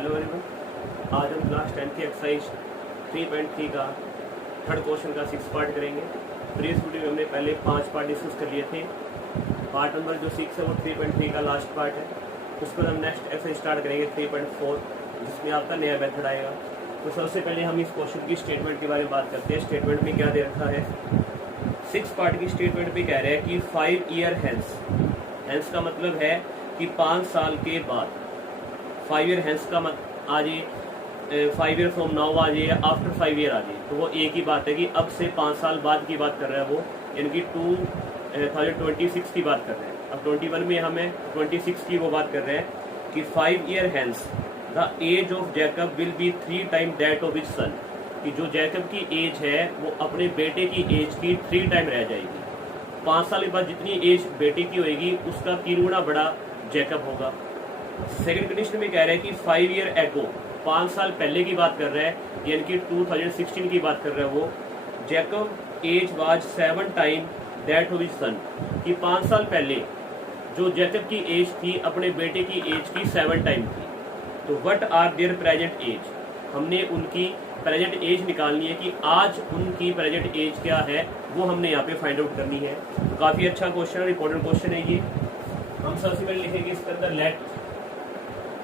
Hello everyone, आज हम class 10 की एक्सरसाइज 3.3 का थर्ड क्वेश्चन का 6 पार्ट करेंगे। प्रीवियस वीडियो में हमने पहले 5 पार्ट डिस्कस कर लिए थे। पार्ट नंबर जो 6 है वो 3.3 का लास्ट पार्ट है। उसके बाद हम नेक्स्ट एक्सरसाइज स्टार्ट करेंगे 3.4, जिसमें आपका नया मेथड आएगा। तो सबसे पहले हम इस क्वेश्चन की स्टेटमेंट के बारे में बात करते हैं। स्टेटमेंट में क्या दे रखा है? 6 पार्ट की स्टेटमेंट में कह रहे हैं कि 5 ईयर हेंस। हेंस का मतलब है कि 5 साल के बाद। 5 ईयर हेंस का मत आ जाए, 5 ईयर फ्रॉम नाउ आ जाए या आफ्टर 5 ईयर आ जाए, तो वो एक ही बात है कि अब से 5 साल बाद की बात कर रहा है वो, यानी कि 2026 की बात कर रहे हैं। अब 21 में हमें 26 की वो बात कर रहे हैं कि 5 year hence the age of Jacob will be 3 time that of his son, कि जो जैकब की एज है वो अपने बेटे की एज की 3 टाइम रह जाएगी। 5 साल के बाद जितनी एज बेटे की होगी उसका 3 गुना बड़ा जैकब होगा। सेकंड कंडीशन में कह रहे हैं कि 5 ईयर एगो, 5 साल पहले की बात कर रहा है, यानी कि 2016 की बात कर रहा है वो, Jacob age was 7 time that of his son, कि 5 साल पहले जो जैकब की एज थी अपने बेटे की एज की 7 टाइम थी। तो what are their present age, हमने उनकी प्रेजेंट एज निकालनी है कि आज उनकी प्रेजेंट एज क्या है, वो हमने यहाँ पे फाइंड आउट करनी है। काफी अच्छा क्वेश्चन, इंपॉर्टेंट क्वेश्चन है ये। हम सबसे पहले लिखेंगे इसके अंदर let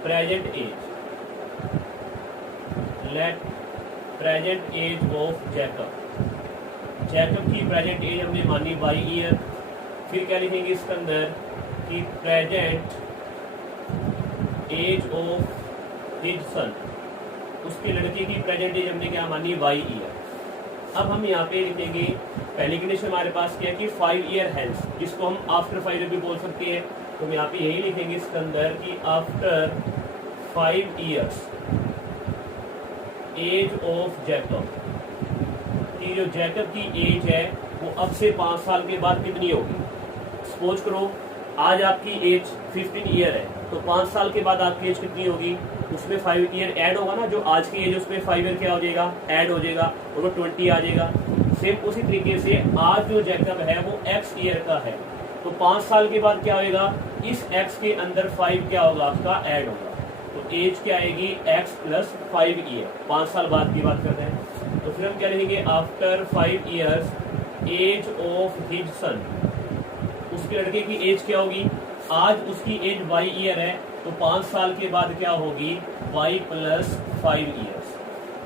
present age of Jacob. Jacob की प्रेजेंट एज हमने मानी 22 ईयर। फिर क्या लिखेंगे इसके अंदर कि present age of his son, उसके लड़के की प्रेजेंट एज हमने क्या मानी 22 ईयर। अब हम यहाँ पे लिखेंगे पहली कंडीशन हमारे पास क्या है कि 5 ईयर हेंस, जिसको हम आफ्टर 5 ईयर भी बोल सकते हैं। तो हम यहाँ पे यही लिखेंगे इसके अंदर कि after 5 years age of Jacob, कि जो जैकब की एज है वो अब से 5 साल के बाद कितनी होगी। सपोज करो आज आपकी एज 15 ईयर है, तो 5 साल के बाद आपकी एज कितनी होगी, उसमें 5 ईयर ऐड होगा ना, जो आज की एज उसमें 5 ईयर क्या हो जाएगा, ऐड हो जाएगा और वो 20 आ जाएगा। सेम उसी तरीके से आज जो जैकब है वो x ईयर का है, तो 5 साल के बाद क्या होगा, इस x के अंदर 5 क्या होगा आपका ऐड होगा, तो एज क्या आएगी x प्लस 5 ईयर। 5 साल बाद की बात कर रहे हैं। तो फिर हम क्या लिखेंगे, after 5 years age of his son, उसके लड़के की एज क्या होगी, आज उसकी एज y ईयर है, तो 5 साल के बाद क्या होगी y प्लस 5 ईयर्स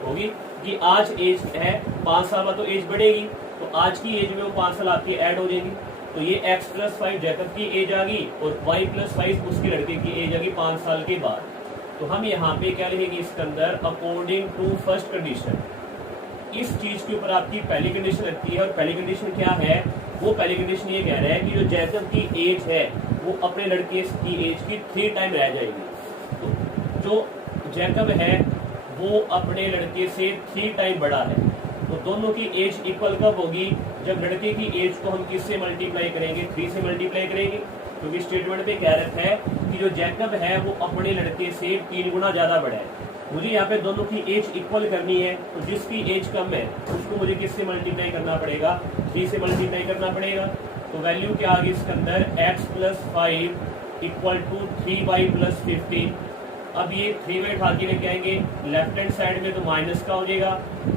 होगी, कि आज एज है 5 साल बाद तो एज बढ़ेगी, तो आज की एज में वो 5 साल आपकी ऐड हो जाएगी। तो ये x प्लस 5 जैकब की एज आ गई और y प्लस 5 उसके लड़के की एज आ गई 5 साल के बाद। तो हम यहाँ पे क्या लिखेंगे इसके अंदर, अकॉर्डिंग टू फर्स्ट कंडीशन। इस चीज के ऊपर आपकी पहली कंडीशन लगती है, और पहली कंडीशन क्या है, वो पहली कंडीशन ये कह रहा है कि जो जैकब की एज है वो अपने लड़के की एज की 3 टाइम रह जाएगी। तो जो जैकब है वो अपने लड़के से 3 टाइम बड़ा है, तो दोनों की एज इक्वल कब होगी, जब लड़के की एज को हम किससे मल्टीप्लाई करेंगे, 3 से मल्टीप्लाई करेंगे, क्योंकि स्टेटमेंट में कह रखा है कि जो जैकब है वो अपने लड़के से 3 गुना ज्यादा बड़ा है। मुझे यहाँ पे दोनों की एज इक्वल करनी है, तो जिसकी एज कम है उसको मुझे किससे मल्टीप्लाई करना पड़ेगा, 3 से मल्टीप्लाई करना पड़ेगा। तो वैल्यू क्या आ गई इसके अंदर, x plus 5 equal to 3y plus 15। अब ये 3y उठा के लेके आएंगे लेफ्ट हैंड साइड में, तो माइनस का हो जाएगा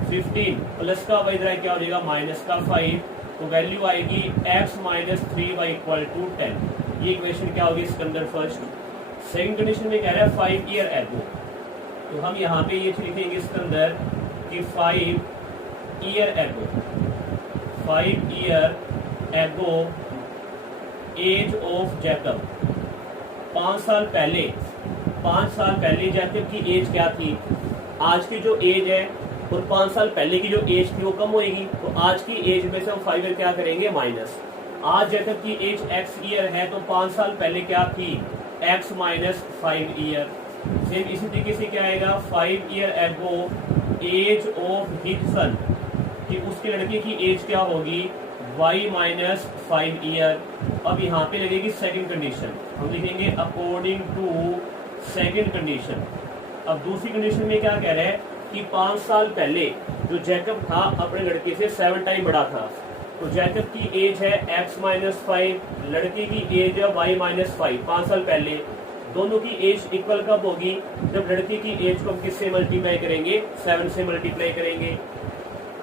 15 प्लस का इधर क्या हो जाएगा माइनस का 5, तो वैल्यू आएगी x minus 3y equal to 10। ये इक्वेशन क्या होगी इसके अंदर फर्स्ट। सेकंड कंडीशन में कह रहा है 5 ईयर एगो, तो हम यहाँ पे ये लिखेंगे इसके अंदर कि 5 year ago, 5 year ago as of Jacob, 5 साल पहले, 5 साल पहले जैकब की एज क्या थी, आज की जो एज है और 5 साल पहले की जो एज थी वो कम होएगी, तो आज की एज में से हम 5 ईयर क्या करेंगे माइनस। आज जैकब की एज x ईयर है, तो 5 साल पहले क्या थी, x माइनस 5 ईयर। सेम इसी तरीके से क्या आएगा, 5 year ago as of his son, कि उसके लड़के की एज क्या होगी, y माइनस 5 ईयर। अब यहाँ पे लगेगी सेकंड कंडीशन, हम लिखेंगे अकॉर्डिंग टू सेकंड कंडीशन। अब दूसरी कंडीशन में क्या कह रहे हैं कि 5 साल पहले जो जैकब था अपने लड़के से 7 टाइम बड़ा था, तो जैकब की एज है x माइनस 5, लड़के की एज है y माइनस 5, 5 साल पहले, दोनों की एज इक्वल कब होगी? जब लड़के की एज को हम किससे मल्टीप्लाई करेंगे? 7 से मल्टीप्लाई करेंगे।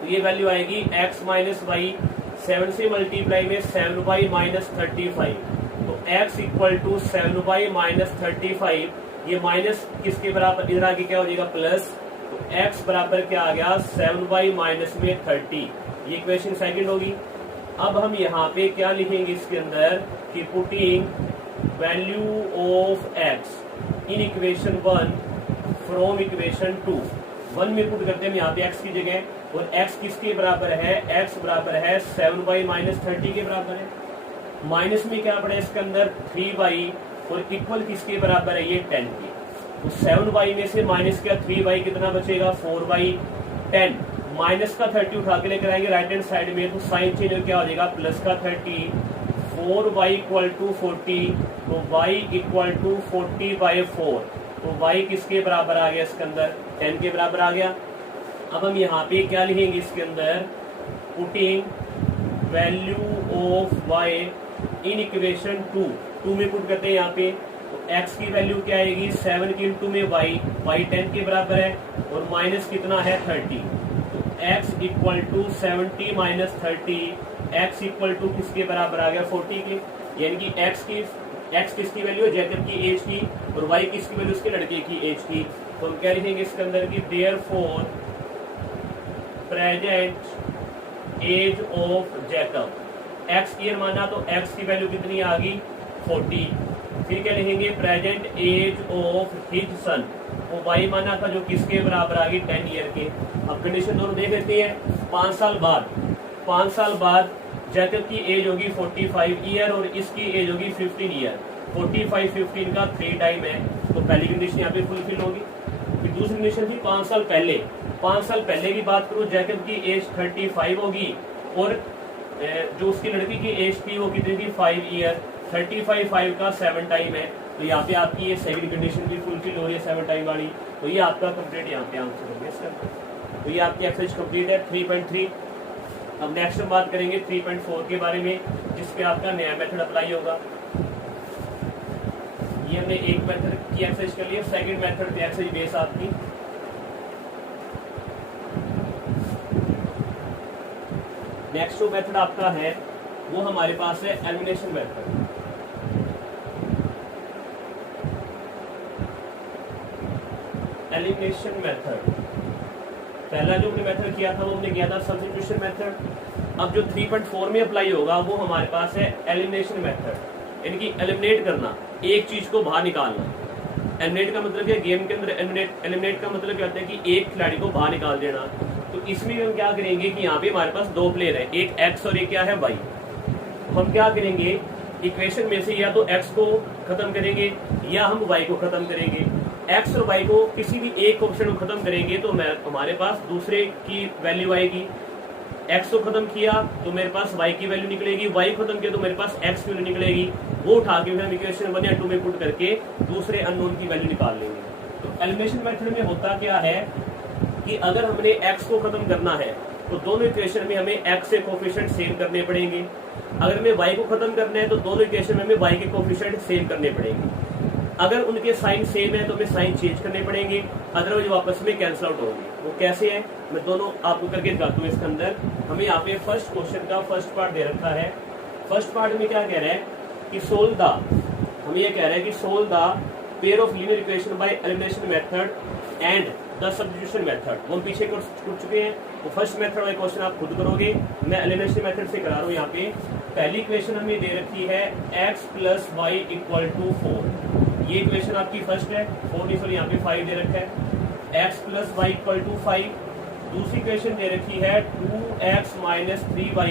तो ये वैल्यू आएगी x माइनस वाई, 7 से मल्टीप्लाई में 7y माइनस 35। तो x equal to 7y minus 35, ये माइनस किसके बराबर, इधर आगे क्या हो जाएगा? प्लस। तो x बराबर क्या आ गया? 7y माइनस में 30। ये इक्वेशन सेकंड होगी। अब हम यहाँ पे क्या लिखेंगे इसके अंदर कि putting value of x in equation 1 from equation 2। 1 में पुट करते हैं यहाँ पे x की जगह, और x किसके बराबर है? x बराबर है 7y माइनस 30 के बराबर है। माइनस में क्या पड़ा इसके अंदर? 3y, और इक्वल किसके बराबर है? ये 10 के। तो 7y में से माइनस का 3y कितना बचेगा? 4y। 10 माइनस का 30 उठा के लेकर आएंगे राइट हैंड साइड में, तो साइन चेंज क्या हो जाएगा? प्लस का 30। 4y इक्वल टू 40, तो y इक्वल टू 40/4। तो y किसके बराबर आ गया इसके अंदर? 10 के बराबर आ गया। अब हम यहाँ पे क्या लिखेंगे इसके अंदर? Putting value of y in equation 2 में पुट करते हैं यहाँ पे। तो x की वैल्यू क्या आएगी? 7 के इंटू में y 10 के बराबर है, और माइनस कितना है? 30। तो x equal to 70 minus 30, x equal to किसके बराबर आ गया? 40 के। यानी कि x किसकी वैल्यू है? जैकब की एज की, और y किसकी वैल्यू? उसके लड़के की एज की। तो हम क्या लिखेंगे इसके अंदर की therefore present age of Jacob. x year माना तो x की वैल्यू कितनी आ गई? 40। फिर क्या लिखेंगे? Present age of his son, वो y माना था जो किसके बराबर आ गई? 10 ईयर के। अब कंडीशन दोनों देख लेते हैं। 5 साल बाद जैकब की एज होगी 45 ईयर, और इसकी एज होगी 15 ईयर। 45 15 का 3 टाइम है, तो पहली कंडीशन यहाँ पे फुलफिल होगी। फिर दूसरी कंडीशन थी 5 साल पहले। 5 साल पहले की बात करूं, जैकब की एज 35 होगी, और जो उसकी लड़की की एज थी वो कितनी थी? 5 ईयर। 35 5 का 7 टाइम है, तो यहाँ पे आपकी ये सेकंड कंडीशन भी फुलफिल हो रही है 7 टाइम वाली। तो ये आपका कंप्लीट यहाँ पे आंसर हो गया। तो ये आपकी एक्सरसाइज कंप्लीट है 3.3। अब नेक्स्ट हम बात करेंगे 3.4 के बारे में, जिसपे आपका नया मेथड अप्लाई होगा। ये हमने एक मेथड की एक्सरसाइज कर लिया, सेकंड मेथड पे एक्सरसाइज बेस आपकी। नेक्स्ट जो मेथड आपका है वो हमारे पास है एलिमिनेशन मेथड। एलिमिनेशन मेथड, पहला जो हमने मेथड किया था वो हमने किया था सब्स्टिट्यूशन मेथड। अब जो 3.4 में अप्लाई होगा वो हमारे पास है एलिमिनेशन मेथड, यानी कि एलिमिनेट करना, एक चीज को बाहर निकालना। एलिमिनेट का मतलब है गेम के अंदर एलिमिनेट का मतलब क्या होता है कि एक खिलाड़ी को बाहर निकाल देना। तो इसमें हम क्या करेंगे कि यहाँ पे हमारे पास 2 प्लेयर है, एक एक्स और एक क्या है? वाई। हम क्या करेंगे इक्वेशन में से या तो एक्स को खत्म करेंगे या हम वाई को खत्म करेंगे। एक्स और वाई को किसी भी एक ऑप्शन को खत्म करेंगे तो हमारे पास दूसरे की वैल्यू आएगी। एक्स को खत्म किया तो मेरे पास वाई की वैल्यू निकलेगी, वाई खत्म किया तो मेरे पास एक्स की वैल्यू निकलेगी। वो उठा के हम इक्वेशन 1 या 2 में पुट करके दूसरे अननोन की वैल्यू निकाल लेंगे। तो एलिमिनेशन मेथड में होता क्या है कि अगर हमने एक्स को खत्म करना है तो दोनों इक्वेशन में हमें एक्स से कोफिशिएंट सेम करने पड़ेंगे। अगर हमें वाई को खत्म करना है तो दोनों इक्वेशन में हमें वाई के कोफिशिएंट सेम करने पड़ेंगे। अगर उनके साइन सेम है तो हमें साइन चेंज करने पड़ेंगे, अदरवाइज वो आपस में कैंसिल आउट होंगे। वो कैसे है मैं दोनों आपको करके दिखाता हूँ। इसके अंदर हमें यहाँ पे फर्स्ट क्वेश्चन का फर्स्ट पार्ट दे रखा है। फर्स्ट पार्ट में क्या कह रहा है कि सोल्व द, हमें ये कह रहा है कि solve the pair of linear equation by elimination method and the substitution method. वो हम पीछे कर चुके हैं। वो फर्स्ट मेथड वाले क्वेश्चन आप खुद करोगे, मैं एलिमिनेशन मेथड से करा रहा हूँ। यहाँ पे पहली इक्वेशन हमें दे रखी है x plus y equal to 4। ये इक्वेशन आपकी फर्स्ट है, 4 नहीं सॉरी यहाँ पे 5 दे रखा है। x plus y equal to 5। दूसरी इक्वेशन दे रखी है 2x minus 3y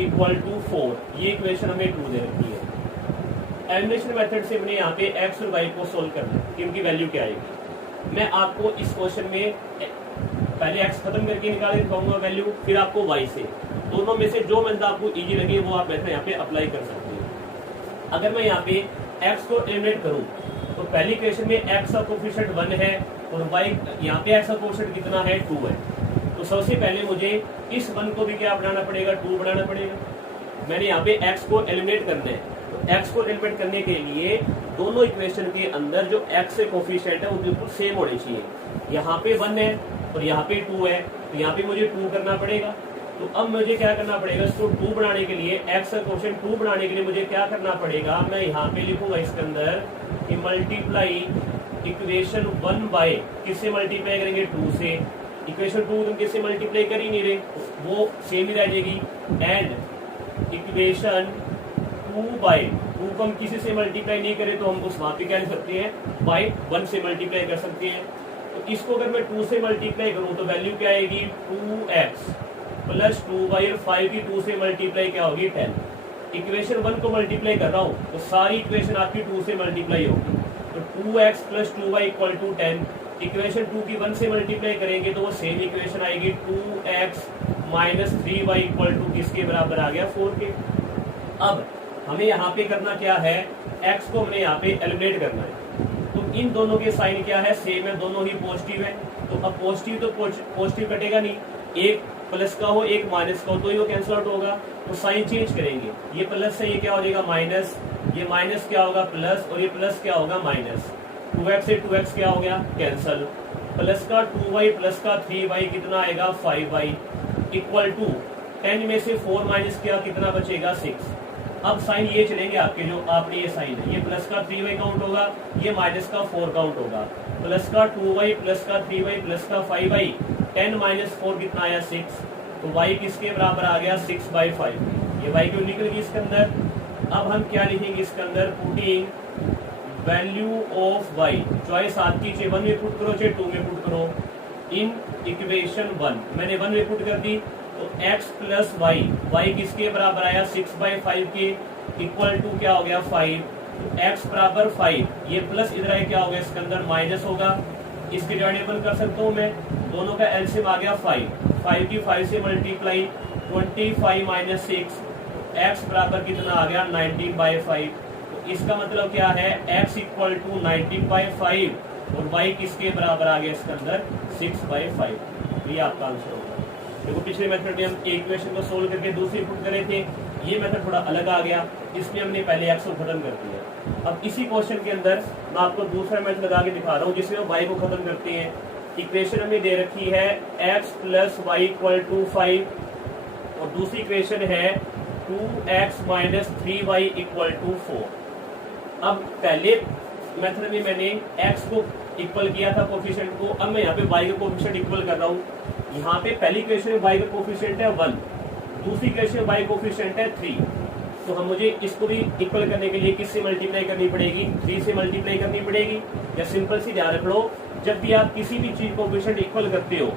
equal to 4। ये इक्वेशन हमें 2 दे रखी है। एलिमिनेशन मेथड से हमने यहाँ पे x और y को सोल्व करना है कि उनकी वैल्यू क्या आएगी। मैं आपको इस क्वेश्चन में पहले x खत्म करके निकाल दिखाऊंगा वैल्यू, फिर आपको y से, दोनों में से जो मेथड आपको इजी लगे वो आप मेथड यहाँ पे अप्लाई कर सकते हैं। अगर मैं यहाँ पे x को एलिमिनेट करूँ तो पहली इक्वेशन में x का कोफिशिएंट 1 है और y यहाँ पे x का कोफिशिएंट कितना है 2 है। तो सबसे पहले मुझे इस 1 को भी क्या बनाना पड़ेगा 2 बनाना पड़ेगा। मैंने यहाँ पे x को एलिमिनेट करना है, तो x को एलिमिनेट करने के लिए दोनों इक्वेशन के अंदर जो x से कोफिशिएंट है वो बिल्कुल सेम होने चाहिए। यहाँ पे 1 है और यहाँ पे 2 है, तो यहाँ पे मुझे 2 करना पड़ेगा। तो अब मुझे क्या करना पड़ेगा, इसको 2 बनाने के लिए, x का कोफिशिएंट 2 बनाने के लिए मुझे क्या करना पड़ेगा, मैं यहाँ पे लिखूंगा इसके अंदर कि मल्टीप्लाई इक्वेशन 1 बाय, किससे मल्टीप्लाई करेंगे, 2 से। इक्वेशन 2 तुम किससे मल्टीप्लाई कर ही नहीं रहे, वो सेम ही रह जाएगी। एंड इक्वेशन 2 बाय 2 को हम किसी से मल्टीप्लाई नहीं करें तो हम उस वहां पे क्या लिख सकते हैं, बाय 1 से मल्टीप्लाई कर सकते हैं। तो इसको अगर मैं 2 से मल्टीप्लाई करूं तो वैल्यू क्या आएगी, 2x प्लस 2/5 की 2 से मल्टीप्लाई क्या होगी, 10। इक्वेशन 1 को मल्टीप्लाई कर रहा हूं तो सारी इक्वेशन आपकी 2 से मल्टीप्लाई होगी। तो 2x plus 2y equal to 10। Equation 2 की 1 से मल्टीप्लाई करेंगे तो वो सेम इक्वेशन आएगी, 2x minus 3y equal to किसके बराबर आ गया, 4 के। अब हमें यहाँ पे करना क्या है, x को हमें यहाँ पे एलिमिनेट करना है। तो इन दोनों के साइन क्या है, सेम है, दोनों ही पॉजिटिव है। तो अब पॉजिटिव तो पॉजिटिव कटेगा नहीं, एक प्लस का हो एक माइनस का हो तो ही वो कैंसिल आउट होगा। तो साइन चेंज करेंगे, ये प्लस है ये क्या हो जाएगा माइनस, ये माइनस क्या होगा प्लस, और ये प्लस क्या होगा माइनस। 2x से 2x क्या हो गया कैंसल, प्लस का 2y प्लस का 3y कितना आएगा 5y इक्वल टू 10 में से 4 माइनस किया कितना बचेगा 6। अब साइन ये चलेंगे आपके, जो आपने ये साइन है, ये प्लस का 3y काउंट होगा, ये माइनस का 4 काउंट होगा। प्लस का 2y प्लस का 3y प्लस का 5y, 10 माइनस 4 कितना आया 6। तो y किसके बराबर आ गया 6/5। ये y क्यों निकल गई इसके अंदर। अब हम क्या लिखेंगे इसके अंदर, putting value of y, choice आपकी, चाहे 1 में पुट करो चाहे 2 में पुट करो, इन इक्वेशन 1 मैंने 1 में पुट कर दी। तो x प्लस वाई, y किसके बराबर आया 6/5 के, इक्वल टू क्या हो गया 5। तो x बराबर 5, ये प्लस इधर आए क्या हो गया इसके अंदर माइनस होगा, इसके डिवाइडेबल कर सकता हूँ मैं, दोनों का एलसीएम आ गया 5 की 5 से मल्टीप्लाई 25 माइनस 6, x बराबर कितना आ गया 19/5। तो इसका मतलब क्या है, x इक्वल टू 19/5 और y किसके बराबर आ गया इसके अंदर 6/5। ये आपका आंसर होगा। देखो पिछले मेथड में हम एक इक्वेशन को सोल्व करके दूसरी पुट करे थे, ये मेथड थोड़ा अलग आ गया, इसमें हमने पहले x को खत्म कर दिया। अब इसी क्वेश्चन के अंदर मैं आपको दूसरा मेथड लगा के दिखा रहा हूँ जिसमें हम y को खत्म करते हैं। इक्वेशन हमें दे रखी है x plus y equal to 5 और दूसरी इक्वेशन है 2x minus 3y equal to 4। अब पहले मेथड में मैंने x को इक्वल किया था कोफिशिएंट को, अब मैं यहाँ पे y का कोफिशिएंट इक्वल कर रहा हूँ। यहाँ पे पहली इक्वेशन में y का कोफिशिएंट है 1, दूसरी इक्वेशन में y कोफिशिएंट है 3। तो हम मुझे इसको भी इक्वल करने के लिए किससे मल्टीप्लाई करनी पड़ेगी, 3 से मल्टीप्लाई करनी पड़ेगी। या सिंपल सी ध्यान रख लो, जब भी आप किसी भी चीज कोफिशिएंट इक्वल करते हो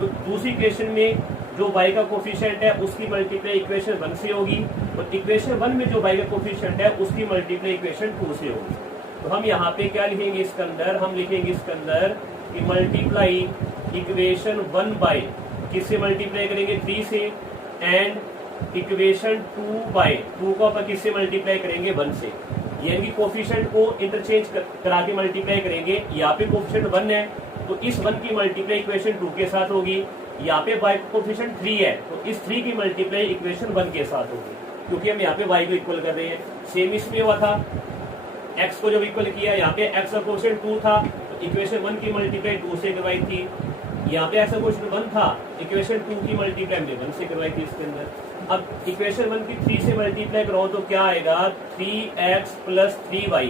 तो दूसरी इक्वेशन में जो y का कोफिशिएंट है उसकी मल्टीप्लाई इक्वेशन 1 से होगी और इक्वेशन 1 में जो y का कोफिशिएंट है उसकी मल्टीप्लाई इक्वेशन 2 से होगी। तो हम यहाँ पे क्या लिखेंगे इसके अंदर, हम लिखेंगे इसके अंदर कि मल्टीप्लाई इक्वेशन 1 बाय, किससे मल्टीप्लाई करेंगे 3 से, एंड इक्वेशन 2 बाय 2 को अपन किससे मल्टीप्लाई करेंगे 1 से। यानी कि कोफिशिएंट को इंटरचेंज करा के मल्टीप्लाई करेंगे। यहाँ पे कोफिशिएंट 1 है तो इस 1 की मल्टीप्लाई इक्वेशन 2 के साथ होगी। यहाँ पे y कोफिशिएंट 3 है तो इस 3 की मल्टीप्लाई इक्वेशन 1 के साथ होगी, क्योंकि हम यहाँ पे y को इक्वल कर रहे हैं। सेम इसमें हुआ था, x को जब इक्वल किया यहाँ पे x का कोफिशिएंट 2 था तो इक्वेशन 1 की मल्टीप्लाई 2 से करवाई थी। यहाँ पे x का कोफिशिएंट 1 था, इक्वेशन 2 की मल्टीप्लाई हमने 1 से करवाई थी इसके अंदर। अब इक्वेशन 1 की 3 से मल्टीप्लाई करो तो क्या आएगा 3x plus 3y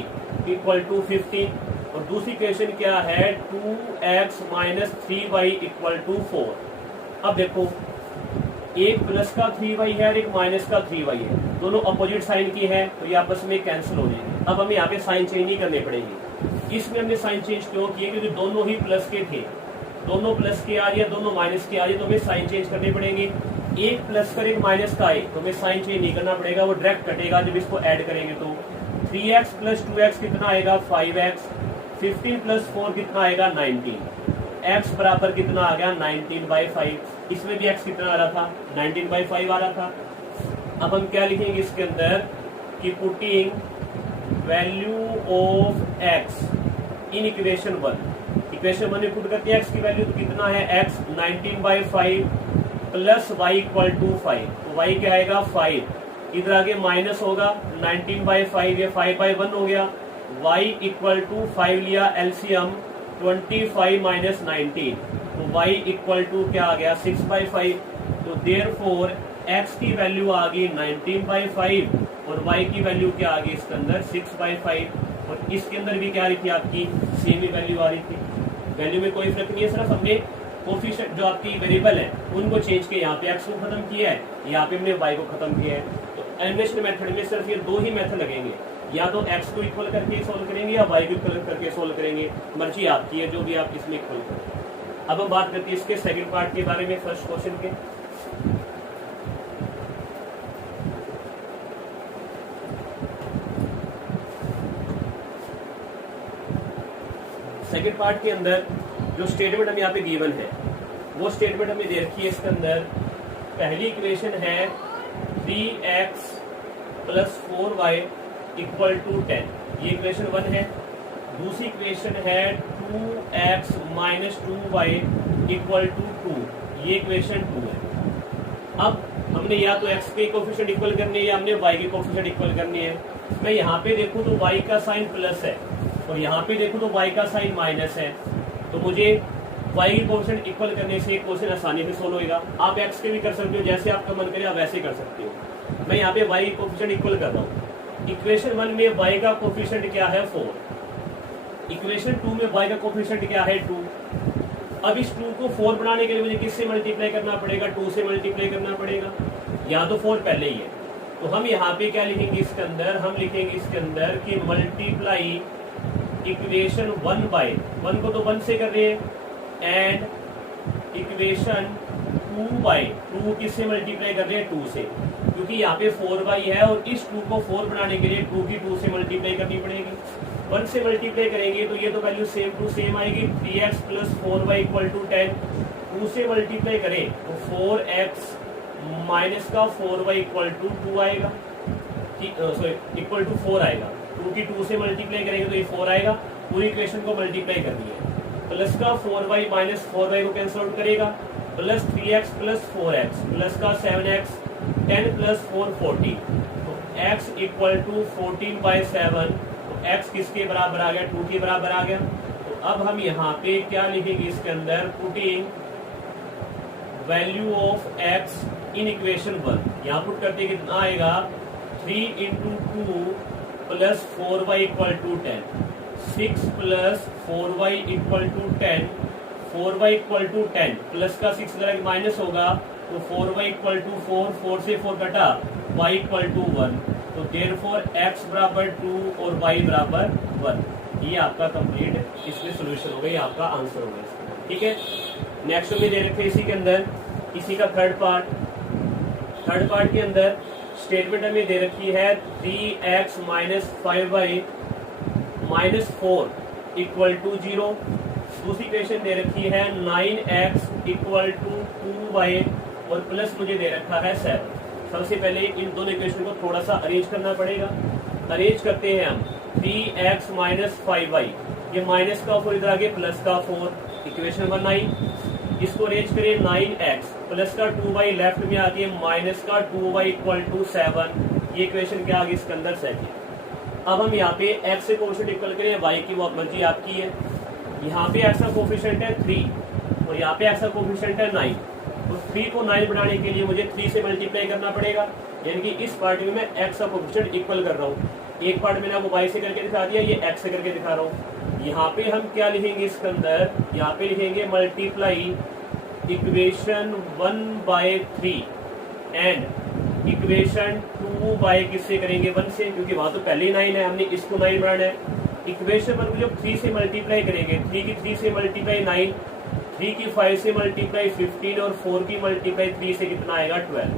equal to 15 और दूसरी इक्वेशन क्या है 2x minus 3y equal to 4। अब देखो एक प्लस का 3y है और एक माइनस का 3y है, दोनों अपोजिट साइन की है तो ये आपस में कैंसिल हो जाएंगे। अब हमें यहाँ पे साइन चेंज नहीं करने पड़ेगी। इसमें हमने साइन चेंज क्यों किए, क्योंकि दोनों ही प्लस के थे, दोनों प्लस के आ रही है दोनों माइनस के आ रही है, तो हमें साइन चेंज करने पड़ेंगे। एक प्लस कर एक माइनस का आए तो हमें साइन चेंज नहीं करना पड़ेगा, वो डायरेक्ट कटेगा जब इसको ऐड करेंगे। तो 3x प्लस 2x कितना आएगा 5x, 15 प्लस 4 कितना आएगा 19, x बराबर कितना आ गया 19/5। इसमें भी x कितना आ रहा था 19/5 आ रहा था। अब हम क्या लिखेंगे इसके अंदर कि putting value of x in equation 1, equation 1 में पुट करते हैं x की वैल्यू तो कितना है x 19/5 plus y equal to 5, तो y क्या आएगा 5, इधर आगे माइनस होगा 19/5, ये 5/1 हो गया, y इक्वल टू 5 लिया एलसीएम 25 माइनस 19, तो y इक्वल टू क्या आ गया 6/5। तो देयरफॉर x की वैल्यू आ गई 19/5 और y की वैल्यू क्या आ गई इसके अंदर 6/5, और इसके अंदर भी क्या आ रही थी आपकी सेम ही वैल्यू आ रही थी। वैल्यू में कोई फर्क नहीं है, सिर्फ हमने कोफिशिएंट जो आपकी वेरिएबल है उनको चेंज किया, यहाँ पे x को खत्म किया है, यहाँ पे हमने y को खत्म किया है। तो एलिमिनेशन मेथड में सिर्फ ये दो ही मेथड लगेंगे, या तो x को इक्वल करके सोल्व करेंगे या y को इक्वल करके सोल्व करेंगे, मर्जी आपकी है जो भी आप इसमें इक्वल करें। अब हम बात करते हैं इसके सेकंड पार्ट के बारे में, फर्स्ट क्वेश्चन के। सेकंड पार्ट के अंदर जो स्टेटमेंट हमें यहाँ पे गिवन है वो स्टेटमेंट हमें दे रखी है। इसके अंदर पहली इक्वेशन है 3x plus 4y equal to 10, ये इक्वेशन 1 है। दूसरी इक्वेशन है 2x minus 2y equal to 2, ये इक्वेशन 2 है। अब हमने या तो x के कोफिशिएंट इक्वल करने हैं या हमने y के कोफिशिएंट इक्वल करने हैं। मैं यहाँ पे देखूँ तो y का साइन प्लस है और यहाँ पे देखूँ तो y का साइन माइनस है, तो मुझे y की कोफिशिएंट इक्वल करने से क्वेश्चन आसानी से सोल्व होगा। आप x के भी कर सकते हो, जैसे आपका मन करे आप वैसे कर सकते हो। मैं यहाँ पे y की कोफिशिएंट इक्वल कर रहा हूँ। इक्वेशन 1 में y का कोफिशिएंट क्या है 4, इक्वेशन 2 में y का कोफिशिएंट क्या है 2। अब इस 2 को 4 बनाने के लिए मुझे किससे मल्टीप्लाई करना पड़ेगा, 2 से मल्टीप्लाई करना पड़ेगा, या तो 4 पहले ही है। तो हम यहाँ पे क्या लिखेंगे इसके अंदर, हम लिखेंगे इसके अंदर कि मल्टीप्लाई इक्वेशन 1 बाय 1 को तो 1 से कर रहे हैं, एंड इक्वेशन 2 बाय 2 किससे मल्टीप्लाई कर रहे हैं 2 से, क्योंकि यहाँ पे 4y है और इस 2 को 4 बनाने के लिए 2 की 2 से मल्टीप्लाई करनी पड़ेगी। 1 से मल्टीप्लाई करेंगे तो ये तो वैल्यू सेम टू सेम आएगी, 3x plus 4y equal to 10। 2 से मल्टीप्लाई करें तो 4x माइनस का 4y इक्वल टू 2 आएगा, सॉरी इक्वल टू 4 आएगा। 2 की 2 से मल्टीप्लाई करेंगे तो ये 4 आएगा, पूरी इक्वेशन को मल्टीप्लाई करनी है। प्लस का 4y माइनस 4y को कैंसिल आउट करेगा, plus 3x plus 4x plus का 7x 10 प्लस 4 40, तो x इक्वल टू 14/7। तो x किसके बराबर आ गया 2 के बराबर आ गया। तो अब हम यहाँ पे क्या लिखेंगे इसके अंदर, putting value of x in equation 1, यहाँ पुट करते कितना आएगा 3 into 2 plus 4y equal to 10, 6 plus 4y equal to 10, 4y equal to 10 plus का 6 जरा माइनस होगा तो 4y इक्वल टू 4, 4 से 4 कटा, y इक्वल टू 1, तो देयरफॉर x बराबर 2 और y बराबर 1। ये आपका कंप्लीट इसमें सोल्यूशन हो गया, ये आपका आंसर हो गया। ठीक है, नेक्स्ट में दे रखे इसी के अंदर, इसी का थर्ड पार्ट के अंदर स्टेटमेंट हमें दे रखी है 3x minus 5y minus 4 equal to 0। दूसरी इक्वेशन दे रखी है 9x इक्वल टू 2y और प्लस मुझे दे रखा है 7। सबसे पहले इन दोनों इक्वेशन को थोड़ा सा अरेंज करना पड़ेगा। अरेंज करते हैं हम 3x माइनस 5y, ये माइनस का 4 इधर आगे प्लस का 4, इक्वेशन 1 आई। इसको अरेंज करें 9x प्लस का 2y लेफ्ट में आ गया माइनस का 2y इक्वल टू 7, ये इक्वेशन क्या आ गई इसके अंदर 7। अब हम यहाँ पे x से कोफिशिएंट इक्वल करें, y की वो मर्जी आपकी है। यहाँ पे x का कोफिशिएंट है 3 और यहाँ पे x का कोफिशिएंट है 9, तो 3 को 9 बनाने के लिए मुझे 3 से मल्टीप्लाई करना पड़ेगा, यानी कि इस पार्ट में मैं x का कोफिशिएंट इक्वल कर रहा हूँ। एक पार्ट मैंने आपको y से करके दिखा दिया, ये x से करके दिखा रहा हूँ। यहाँ पे हम क्या लिखेंगे इसके अंदर, यहाँ पे लिखेंगे multiply equation 1 by 3 and equation 2 by किससे करेंगे 1 से, क्योंकि वहां तो पहले ही 9 है, हमने इसको 9 बनाना है। इक्वेशन 1 को जब 3 से मल्टीप्लाई करेंगे, 3 की 3 से मल्टीप्लाई 9, 3 की 5 से मल्टीप्लाई 15 और 4 की मल्टीप्लाई 3 से कितना आएगा 12।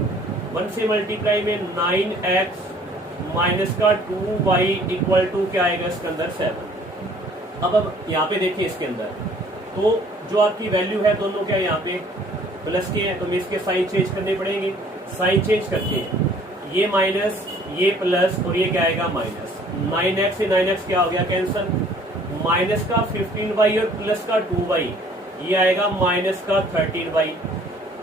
1 से मल्टीप्लाई में 9x माइनस का 2y इक्वल टू क्या आएगा इसके अंदर 7। अब यहाँ पे देखिए इसके अंदर तो जो आपकी वैल्यू है दोनों क्या यहाँ पे प्लस के हैं, तो हमें इसके साइन चेंज करने पड़ेंगे। साइन चेंज करते हैं, ये माइनस ये प्लस और ये क्या आएगा माइनस। 9x से 9x क्या हो गया कैंसल, माइनस का 15y और प्लस का 2y, ये आएगा माइनस का 13y,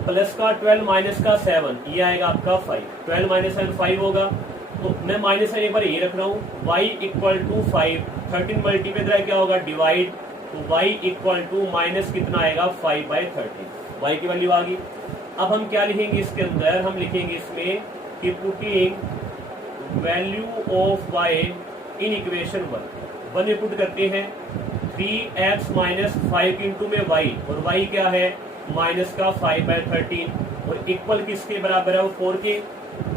प्लस का 12 माइनस का 7, ये आएगा आपका 5। 12 माइनस 7 5 होगा, तो मैं माइनस साइन एक बार ये रख रहा हूँ, y इक्वल टू 5, 13 मल्टीप्लाई क्या होगा डिवाइड, तो y इक्वल टू माइनस कितना आएगा 5/13, y की वैल्यू आ गई। अब हम क्या लिखेंगे इसके अंदर, हम लिखेंगे इसमें कि putting value of y in equation 1 में पुट करते हैं 3x माइनस 5 इंटू में y, और y क्या है माइनस का 5/13, और इक्वल किसके बराबर है वो 4 के।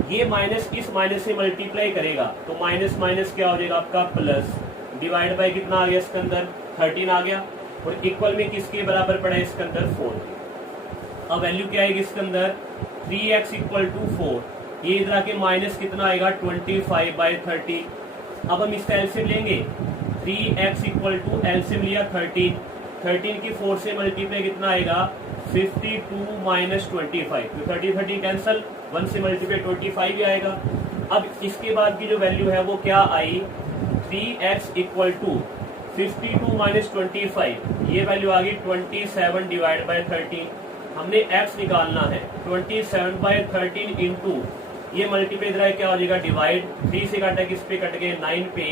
ये माइनस इस माइनस से मल्टीप्लाई करेगा तो माइनस माइनस क्या हो जाएगा आपका प्लस, डिवाइड बाय कितना आ गया इसके अंदर 13 आ गया, और इक्वल में किसके बराबर पड़ा है इसके अंदर 4 के। अब वैल्यू क्या आएगी इसके अंदर 3x इक्वल टू 4, ये इधर आके माइनस कितना आएगा 25/30। अब हम इसका एलसीएम लेंगे, 3x इक्वल टू एलसीएम लिया 13 की 4 से मल्टीप्लाई कितना आएगा 52 माइनस 25, तो 30 कैंसल, 1 से मल्टीप्लाई 25 ही आएगा। अब इसके बाद की जो वैल्यू है वो क्या आई 3x इक्वल टू 52 माइनस 25, ये वैल्यू आ गई 27 डिवाइड बाय 13। हमने x निकालना है, 27/13 इंटू ये मल्टीप्लाई इधर क्या हो जाएगा डिवाइड, 3 से काटा किस पे कट गए 9 पे,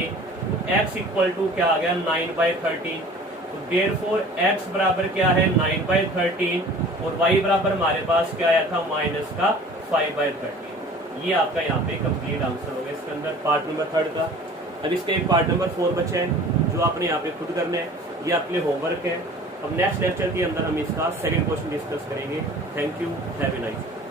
x इक्वल टू क्या आ गया 9/13, तो देयरफॉर x बराबर क्या है 9/13, और y बराबर हमारे पास क्या आया था माइनस का 5/13। ये आपका यहाँ पे कंप्लीट आंसर होगा इसके अंदर पार्ट नंबर 3 का। अब इसका एक पार्ट नंबर 4 बचा है जो आपने यहाँ पे खुद करना है, ये आपके लिए होमवर्क है। अब नेक्स्ट लेक्चर के अंदर हम इसका सेकंड क्वेश्चन डिस्कस करेंगे। Thank you, have a nice day.